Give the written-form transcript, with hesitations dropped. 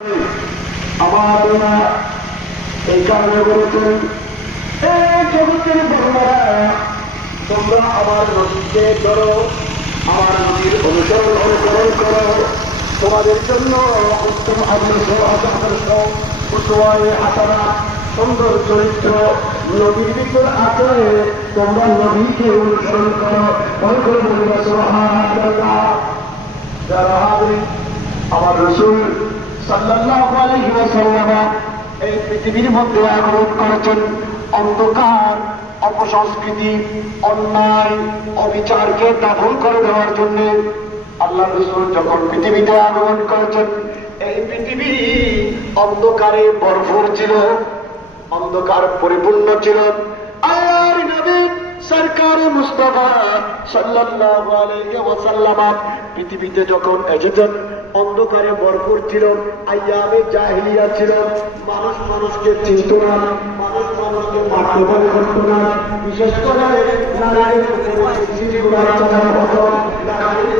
আমার এই কারণে বলেছেন, এই জগতের বর্ণনা তোমরা আমার নদীকে ধরো, আমার নদীর অনুকরণ করো, তোমাদের জন্য উত্তম আদর্শ হাসানা সুন্দর চরিত্র নদীর ভিতর আছে। তোমরা নদীকে অনুসরণ করো। যারা আমার রসুল সাল্লাল্লাহু আলাইহি ওয়াসাল্লাম এই পৃথিবীর মধ্যে আগমন করেছেন অন্ধকার, অপসংস্কৃতি, অন্যায়, অবিচারকে দাফন করে দেওয়ার জন্য। আল্লাহ রসুল যখন পৃথিবীতে আগমন করেছেন, এই পৃথিবী অন্ধকারে ভরপুর ছিল, অন্ধকার পরিপূর্ণ ছিল। আল্লাহর নবী সরকার মুস্তাফা সাল্লাল্লাহু আলাইহি ওয়াসাল্লাম পৃথিবীতে যখন এসেছেন, অন্ধকারে ভরপুর ছিল, আইয়ামে জাহিলিয়া ছিল। মানুষ মানুষকে চিনত না, মানুষ মানুষকে মারতে করত না। বিশেষ করে নারীদের উপরে জিনিসগুলো চালানো হতো, নারীদের